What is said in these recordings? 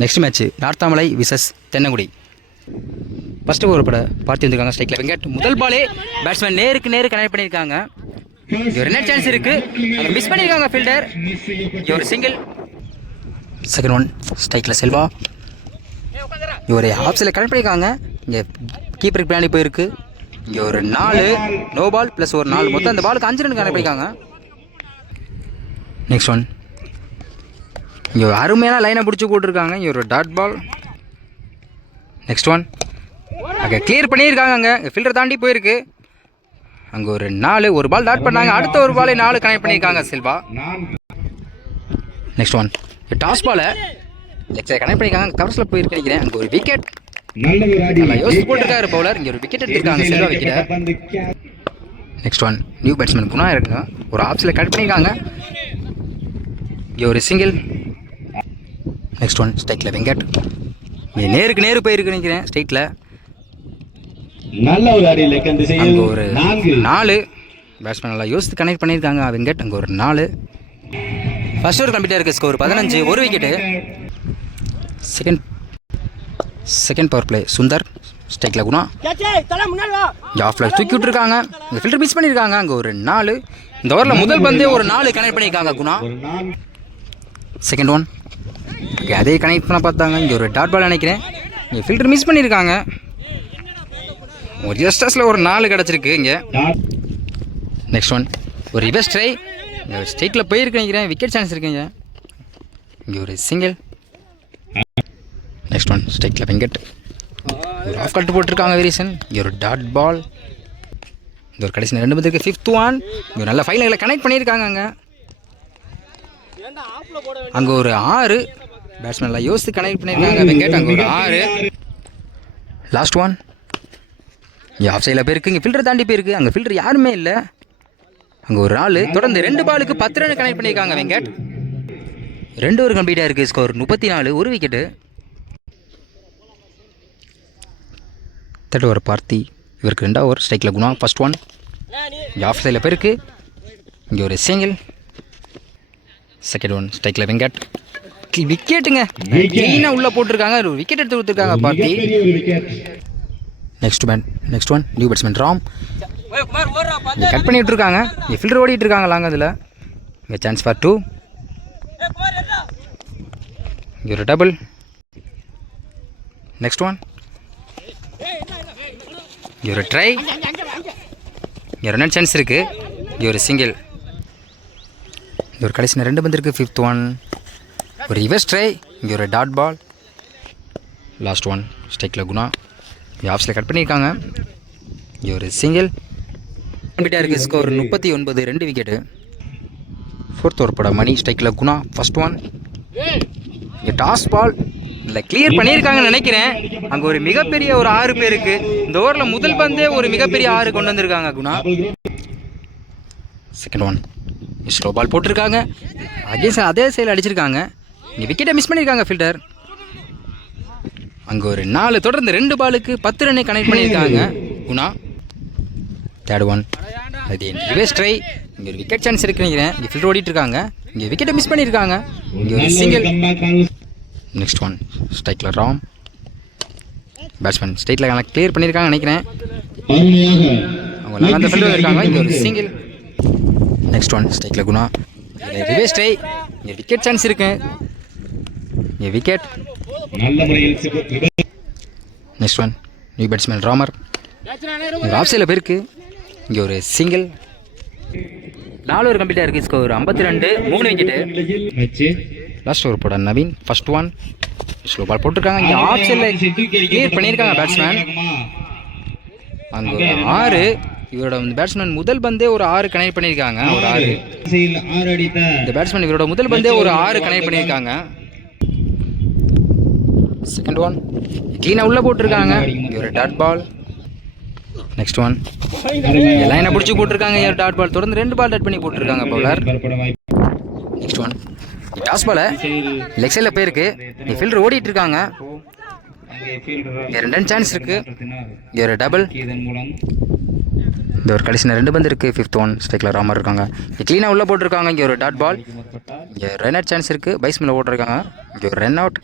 Next match Narthamalai versus Thennangudi. First over பட பார்த்து வந்திருக்காங்க. ஸ்ட்ரைக்கில் வெங்கட் முதல் பாலே பேட்ஸ்மேன் நேருக்கு நேரு கனெக்ட் பண்ணியிருக்காங்க. ஒரு என்ன சான்ஸ் இருக்கு, அதை மிஸ் பண்ணியிருக்காங்க ஃபீல்டர். ஒரு சிங்கிள். செகண்ட் ஒன் ஸ்ட்ரைக்கில் செல்வா ஒரு ஆஃப் சைடில் கனெக்ட் பண்ணியிருக்காங்க. இங்கே கீப்பருக்கு பின்னாடி போயிருக்கு. இங்கே ஒரு 4 நோ பால் ப்ளஸ் ஒரு 4 மொத்தம் அந்த பாலுக்கு 5 ரன் கனெக்ட் பண்ணியிருக்காங்க. நெக்ஸ்ட் ஒன் இங்கே ஒரு அருமையான லைனை பிடிச்சி போட்டிருக்காங்க. இங்கே ஒரு டாட் பால். நெக்ஸ்ட் ஒன் அங்கே கிளியர் பண்ணியிருக்காங்க. அங்கே ஃபில்டர் தாண்டி போயிருக்கு. அங்கே ஒரு 4 ஒரு பால் டாட் பண்ணாங்க. அடுத்த ஒரு பாலை 4 கனெக்ட் பண்ணியிருக்காங்க செல்வா. நெக்ஸ்ட் ஒன் டாஸ் பாலை லெக் சைட் கனெக்ட் பண்ணியிருக்காங்க. கவர்ஸில் போயிருக்கு நினைக்கிறேன். அங்கே ஒரு விக்கெட் நல்லா யோசிச்சு போட்டிருக்காரு பவுலர். இங்கே ஒரு விக்கெட் எடுத்திருக்காங்க செல்வா விக்கெட்டை. Next one new batsman Guna இருக்குங்க. ஒரு ஆப்ஸில் கனெக்ட் பண்ணியிருக்காங்க. இங்கே ஒரு சிங்கிள். நெக்ஸ்ட் ஒன் ஸ்ட்ரைக்கில் வெங்கட் நேருக்கு நேரு போயிருக்கு நினைக்கிறேன் ஸ்ட்ரைட்டில். அங்கே ஒரு 4 பேட்ஸ்மேன் நல்லா யோசித்து கனெக்ட் பண்ணியிருக்காங்க வெங்கட். அங்கே ஒரு 4. ஃபர்ஸ்ட் ஓவர் கம்ப்ளீட்டாக இருக்குது. ஸ்கோர் 15 ஒரு wicket. Second power play Sundar ஸ்ட்ரைக்கில் குணா ஆஃப்ல தூக்கி விட்டுருக்காங்க. இங்கே ஃபில்டர் மிஸ் பண்ணியிருக்காங்க. அங்கே ஒரு 4. இந்த ஓவரில் முதல் பந்தே ஒரு 4 கனெக்ட் பண்ணியிருக்காங்க குணா. செகண்ட் ஒன் அதே கனெக்ட் பண்ண பார்த்தாங்க. இங்கே ஒரு டாட் பால் நினைக்கிறேன். இங்கே ஃபில்டர் மிஸ் பண்ணியிருக்காங்க. ஒரு ஜஸ்டஸில் ஒரு 4 கிடச்சிருக்கு இங்கே. நெக்ஸ்ட் ஒன் ஒரு ரிவர்ஸ் ட்ரை ஸ்ட்ரைட்டில் போயிருக்கு நினைக்கிறேன். விக்கெட் சான்ஸ் இருக்குங்க. இங்கே ஒரு சிங்கிள். நெக்ஸ்ட் ஒன் ஸ்ட்ரைக்கில் வெங்கட் ஒரு ஆஃப் கட்டு போட்டிருக்காங்க வேரியேஷன். இங்கே ஒரு டாட் பால். இந்த ஒரு கடைசி 2 பந்துக்கு 5th ஒன். இங்கே நல்ல ஃபைனலில் கனெக்ட் பண்ணியிருக்காங்க. அங்கே ஒரு 6 பேட்ஸ்மேன் நல்லா யோசித்து கனெக்ட் பண்ணியிருக்காங்க வெங்கட். அங்கே ஒரு 6. லாஸ்ட் ஒன் இங்கே ஆஃப் சைடில் போயிருக்கு. இங்கே ஃபில்டர் தாண்டி போயிருக்கு. அங்கே ஃபில்டர் யாருமே இல்லை. அங்கே ஒரு 4 தொடர்ந்து 2 பாலுக்கு 10 ரன் கனெக்ட் பண்ணியிருக்காங்க வெங்கட். 2 ஓவர் கம்ப்ளீட்டாக இருக்குது. ஸ்கோர் 34 ஒரு விக்கெட்டு. தேர்ட் ஓவர் பார்த்தி இவருக்கு 2வது ஓவர். ஸ்ட்ரைக்கில் குணா ஃபர்ஸ்ட் ஒன் இங்கே ஆஃப் சைடில் போயிருக்கு. இங்கே ஒரு சிங்கிள். செகண்ட் ஒன் ஸ்ட்ரைக்கில் வெங்கட் விக்கெட்டுங்க க்ளீனாக உள்ளே போட்டிருக்காங்க. ஒரு விக்கெட் எடுத்து கொடுத்துருக்காங்க Parthi. Next one new batsman Ram cut பண்ணி விட்டுருக்காங்க. இங்கே ஃபில்டர் ஓடிட்டு இருக்காங்க லாங். அதில் இங்கே சான்ஸ் ஃபார் 2. இங்கே ஒரு டபுள். நெக்ஸ்ட் ஒன் இங்கே ஒரு ட்ரை. இங்கே 2 சான்ஸ் இருக்குது. இங்கே ஒரு சிங்கிள். இங்கே ஒரு கடைசி 2 பந்து இருக்குது. 5th ஒன் ஒரு ரிவர்ஸ் ட்ரை. இங்கே ஒரு டாட் பால். லாஸ்ட் ஒன் ஸ்ட்ரைக்கில் குணா இங்கே ஆஃப்ஸில் கட் பண்ணியிருக்காங்க. இங்கே ஒரு சிங்கிள். கம்ப்ளீட்டாக இருக்குது. Score 39 2 wicket. 4th ஓவர் பட மணி ஸ்ட்ரைக்கில் குணா ஃபர்ஸ்ட் ஒன் இங்கே டாஸ் பால் இல்லை கிளியர் பண்ணியிருக்காங்கன்னு நினைக்கிறேன். அங்கே ஒரு மிகப்பெரிய ஒரு 6 பேருக்கு இந்த ஓவரில் முதல் பந்தே ஒரு மிகப்பெரிய 6 கொண்டு வந்திருக்காங்க Guna. Second one slow ball போட்டிருக்காங்க. அதே சைடில் அடிச்சிருக்காங்க. இங்கே விக்கெட்டை மிஸ் பண்ணியிருக்காங்க ஃபீல்டர். அங்கே ஒரு 4 தொடர்ந்து 2 பாலுக்கு 10 ரன்னை கனெக்ட் பண்ணியிருக்காங்க குணா. தேர்ட் ஒன் அது ரிவர்ஸ் ட்ரை. இங்கே ஒரு விக்கெட் சான்ஸ் இருக்குன்னு நினைக்கிறேன். இங்கே ஃபீல்டர் ஓடிட்டு இருக்காங்க. இங்கே விக்கெட்டை மிஸ் பண்ணியிருக்காங்க. இங்கே ஒரு சிங்கிள். நெக்ஸ்ட் ஒன் ஸ்ட்ரைக்கில் ராம் பேட்ஸ்மேன் ஸ்ட்ரைட்டில் கிளியர் பண்ணியிருக்காங்க நினைக்கிறேன். அவங்க நல்லா அந்த ஃபீல்டர் இருக்காங்க. இங்கே ஒரு சிங்கிள். நெக்ஸ்ட் ஒன் ஸ்ட்ரைக்கில் குணா ரிவர்ஸ் ட்ரை. இங்கே விக்கெட் சான்ஸ் இருக்கு. இங்கே wicket. Next one new batsman Ramar ஒரு ஆஃப் சைடில் போயிருக்கு. இங்கே ஒரு சிங்கிள். 4 ஓவர் கம்ப்ளீட்டாக இருக்குது. Score 52 3 wicket. லாஸ்ட் ஓவர் போட Naveen first one slow ball போட்டிருக்காங்க. இங்கே ஆஃப் சைடில் கிளியர் பண்ணியிருக்காங்க பேட்ஸ்மேன். அங்கே ஒரு 6 இவரோட பேட்ஸ்மேன் முதல் பந்தே ஒரு 6 கனெக்ட் பண்ணியிருக்காங்க. ஒரு 6 இந்த பேட்ஸ்மேன் இவரோட முதல் பந்தே ஒரு 6 கனெக்ட் பண்ணியிருக்காங்க. செகண்ட் ஒன் க்ளீனாக உள்ளே போட்டிருக்காங்க. இங்கே ஒரு டாட் பால். நெக்ஸ்ட் ஒன் லைனை பிடிச்சி போட்டிருக்காங்க. டாட் பால் தொடர்ந்து 2 பால் டாட் பண்ணி போட்டிருக்காங்க bowler. Next one toss ball leg சைடில் போயிருக்கு. இங்கே ஃபீல்டர் ஓடிட்டு இருக்காங்க. இங்கே 2 சான்ஸ் இருக்குது. இங்கே ஒரு டபுள். இந்த ஒரு கடைசி 2 பந்து இருக்குது. 5th ஒன் ஸ்ட்ரைக்கில் ராமர் இருக்காங்க. இங்கே க்ளீனாக உள்ளே போட்டிருக்காங்க. இங்கே ஒரு டாட் பால். இங்கே ரன் அவுட் சான்ஸ் இருக்குது. பைஸ் மேலே ஓட்டிருக்காங்க. இங்கே ஒரு ரன் அவுட்.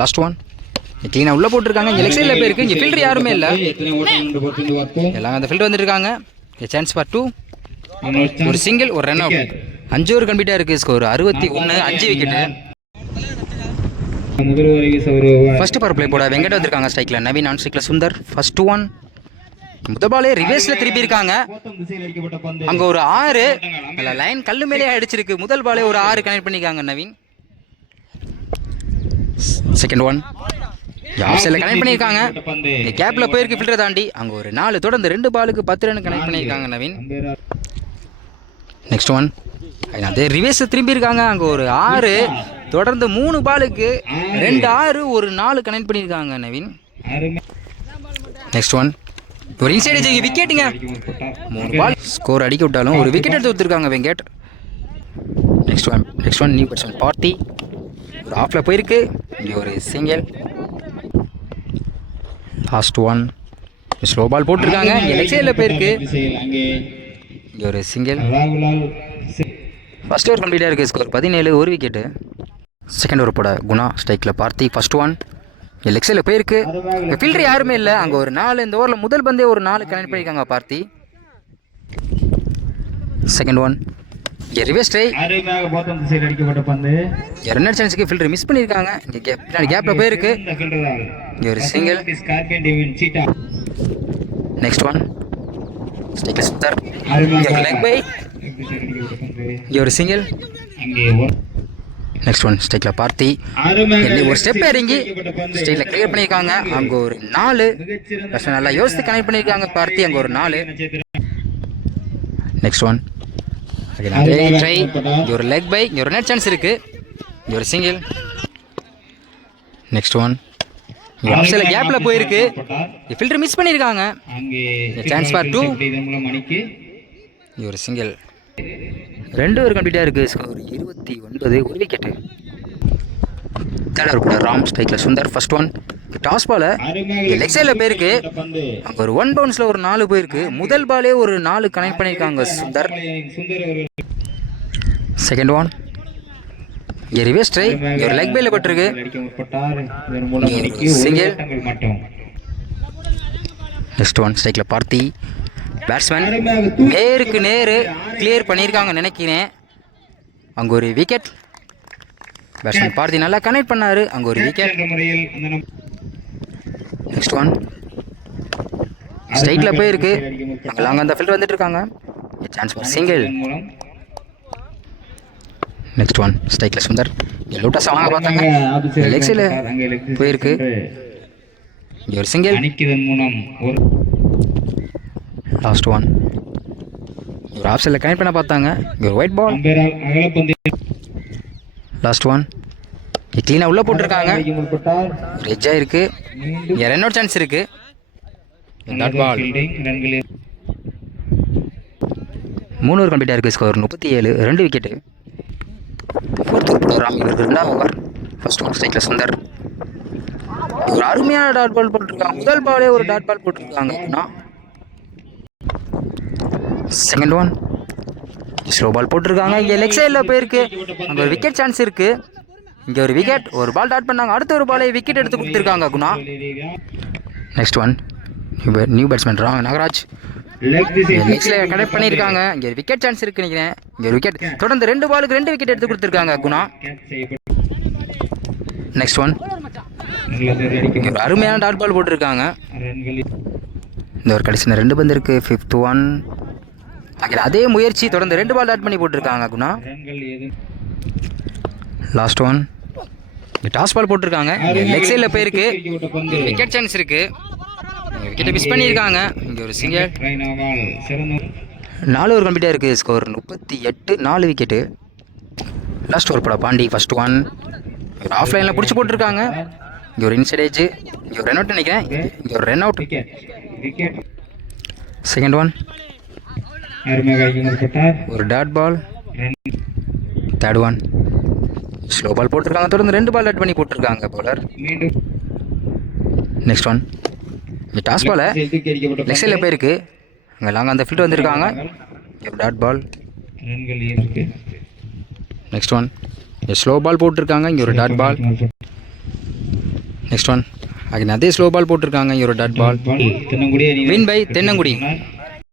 லாஸ்ட் ஒன் க்ளீனாக உள்ளே போட்டிருக்காங்க. இங்கே லெக் சைடில் போயிருக்கு. இங்கே ஃபில்டர் யாருமே இல்லை, எல்லாம் அந்த ஃபில்டர் வந்துருக்காங்க. சான்ஸ் ஃபார் 2, ஒரு சிங்கிள், ஒரு ரன் அவுட். 5 ஓவர் கம்ப்ளீட்டாக இருக்குது. Score 61, 5 wicket. First power play போட வெங்கட் வந்திருக்காங்க ஸ்ட்ரைக்கில். நவீன் ஆன் ஸ்ட்ரைக்கில் சுந்தர். ஃபர்ஸ்ட் ஒன் முதல் பாலே ரிவர்ஸில் திருப்பி இருக்காங்க. அங்கே ஒரு 6 லைன் கல்லு மேலே அடிச்சிருக்கு. முதல் பாலே ஒரு 6 கனெக்ட் பண்ணிக்காங்க நவீன். செகண்ட் ஒன் ஆஃப் சைடில் கனெக்ட் பண்ணியிருக்காங்க. கேப்பில் போயிருக்கு ஃபில்டரை தாண்டி. அங்கே ஒரு 4 தொடர்ந்து 2 பாலுக்கு 10 ரன் கனெக்ட் பண்ணியிருக்காங்க நவீன். நெக்ஸ்ட் ஒன் அதே ரிவர்ஸ் திரும்பி இருக்காங்க. அங்கே ஒரு 6 தொடர்ந்து 3 பாலுக்கு 2 6 ஒரு 4 கனெக்ட் பண்ணியிருக்காங்க நவீன். நெக்ஸ்ட் ஒன் ஒரு இன்சைடு விக்கெட்டுங்க. 3 பால் ஸ்கோர் அடிக்க விட்டாலும் ஒரு விக்கெட் எடுத்து கொடுத்துருக்காங்க Venkat. Next one new batsman பார்ட்டி. ஒரு ஆஃபில் போயிருக்கு. இங்கே ஒரு single. Last one slow ball போட்டிருக்காங்க. இங்கே லெக் சைடில் போயிருக்கு. இங்கே ஒரு சிங்கிள். ஃபர்ஸ்ட் ஓவர் கம்ப்ளீட்டாக இருக்குது. ஸ்கோர் 17, ஒரு விக்கெட்டு. செகண்ட் ஓவர் போட குணா ஸ்ட்ரைக்கில் பார்த்தி. ஃபர்ஸ்ட் ஒன் லெக் சைடில் போயிருக்கு. ஃபீல்டர் யாருமே இல்லை. அங்கே ஒரு 4 இந்த ஓவரில் முதல் பந்தே ஒரு 4 கனெக்ட் பண்ணியிருக்காங்க Parthi. Second one reverse try. Runner சான்ஸுக்கு ஃபீல்டர் மிஸ் பண்ணியிருக்காங்க. இங்கே பின்னாடி கேப்பில் போயிருக்கு. இங்கே ஒரு சிங்கிள். நெக்ஸ்ட் ஒன் ஸ்ட்ரைக்கில் சுந்தர். Leg by. இங்கே ஒரு சிங்கிள். நெக்ஸ்ட் ஒன் ஸ்ட்ரைக்கில் பார்த்தி. ஒரு ஸ்டெப் இறங்கி ஸ்ட்ரைக்கில் கிளியர் பண்ணியிருக்காங்க. அங்கே ஒரு 4 நல்லா யோசித்து கனெக்ட் பண்ணியிருக்காங்க பார்த்தி. அங்கே ஒரு 4. நெக்ஸ்ட் ஒன் அதே ட்ரை. இங்கே ஒரு லெக் பை. இங்கே ஒரு நெட் சான்ஸ் இருக்குது. இங்கே ஒரு சிங்கிள். நெக்ஸ்ட் ஒன் ஆஃப் சைடில் கேப்பில் போயிருக்கு. ஃபில்டர் மிஸ் பண்ணியிருக்காங்க. Chance for 2. இங்கே ஒரு சிங்கிள். 2 ஓவர் கம்ப்ளீட்டாக இருக்குது. ஸ்கோர் 29, ஒரு விக்கெட்டு. தேர்ட் ஓவர் போட ராம் ஸ்ட்ரைக்கில் Sundar. First one toss ball leg சைடில் போயிருக்கு. அங்கே ஒரு 1 பவுன்ஸில் ஒரு 4 போயிருக்கு. முதல் பாலே ஒரு 4 கனெக்ட் பண்ணியிருக்காங்க Sundar. Second one reverse try. ஒரு லெக் பைல பட்டிருக்கு. சிங்கிள். நெக்ஸ்ட் ஒன் ஸ்ட்ரைக்கில் பார்த்தி. பேட்ஸ்மேன் நேருக்கு நேரு கிளியர் பண்ணியிருக்காங்க நினைக்கிறேன். அங்கே ஒரு விக்கெட். பேட்ஸ்மேன் பார்த்தி நல்லா கனெக்ட் பண்ணார். அங்கே ஒரு விக்கெட். நெக்ஸ்ட் ஒன் ஸ்ட்ரைட்டில் போயிருக்கு. அங்கே அந்த ஃபீல்டர் வந்துட்டு இருக்காங்க. Chance for single. Next one ஸ்ட்ரைக்கில் சுந்தர். லூட்டாஸ் வாங்க பார்த்தாங்க. லெக் சைடில் போயிருக்கு. இங்கே ஒரு சிங்கிள். லாஸ்ட் ஒன் ஒரு ஆஃப் சைடில் கனெக்ட் பண்ண பார்த்தாங்க. இங்கே ஒரு ஒயிட் பால். லாஸ்ட் ஒன் க்ளீனாக உள்ளே போட்டிருக்காங்க. ஒரு எட்ஜாக இருக்குது. இங்கே ரன் அவுட் சான்ஸ் இருக்குது. Dot ball. 3 ஓவர் கம்ப்ளீட்டாக இருக்குது. Score 37, 2 wicket. Fourth over Ram. இவருக்கு 2ஆம் ஓவர். ஃபர்ஸ்ட் ஒன் ஸ்ட்ரைக்கில் சுந்தர். ஒரு அருமையான டாட் பால் போட்டிருக்காங்க. முதல் பாலே ஒரு டாட் பால் போட்டிருக்காங்க. செகண்ட் ஒன் ஸ்லோ பால் போட்டிருக்காங்க. இங்கே லெக் சைடில் போயிருக்கு. அங்கே ஒரு விக்கெட் சான்ஸ் இருக்குது. இங்கே ஒரு விக்கெட். ஒரு பால் டாட் பண்ணாங்க. அடுத்த ஒரு பாலே விக்கெட் எடுத்து கொடுத்துருக்காங்க Guna. Next one new batsman Nagaraj. லெக்ஸில் கனெக்ட் பண்ணியிருக்காங்க. இங்கே ஒரு விக்கெட் சான்ஸ் இருக்குது நினைக்கிறேன். இங்கே ஒரு விக்கெட். தொடர்ந்து 2 பாலுக்கு 2 விக்கெட் எடுத்து கொடுத்துருக்காங்க குணா. நெக்ஸ்ட் ஒன் ஒரு அருமையான டாட் பால் போட்டிருக்காங்க. இந்த ஒரு கடைசி 2 பந்து இருக்குது. 5th one. அதே முயற்சி தொடர்ந்து 2 பால் டாட் பண்ணி போட்டிருக்காங்க Guna. Last one toss ball போட்டிருக்காங்க. லெக் சைடில் போயிருக்கு. விக்கெட் சான்ஸ் இருக்குது. விக்கெட்டை மிஸ் பண்ணியிருக்காங்க. இங்கே ஒரு சிங்கிள். 4 ஓவர் கம்ப்ளீட்டாக இருக்குது. Score 38, 4 wicket. லாஸ்ட் ஓவர் போட பாண்டி. ஃபர்ஸ்ட் ஒன் ஒரு ஆஃப் லைனில் பிடிச்சி போட்டிருக்காங்க. இங்கே ஒரு இன்சைட் ஏஜ். இங்கே ஒரு ரன் அவுட் நினைக்கிறேன். இங்கே ஒரு ரன் அவுட். செகண்ட் ஒன் ஒரு dot ball. Third one slow ball போட்டிருக்காங்க. தொடர்ந்து 2 பால் டாட் பண்ணி போட்டிருக்காங்க bowler. Next one toss ball leg சைடில் போயிருக்கு. அங்கே லாங் அந்த ஃபீல்டு வந்திருக்காங்க. Dot ball. Next one slow ball போட்டிருக்காங்க, இங்கே ஒரு dot ball. Next one again அதே ஸ்லோ பால் போட்டிருக்காங்க, இங்கே ஒரு dot ball. Win by Thennangudi.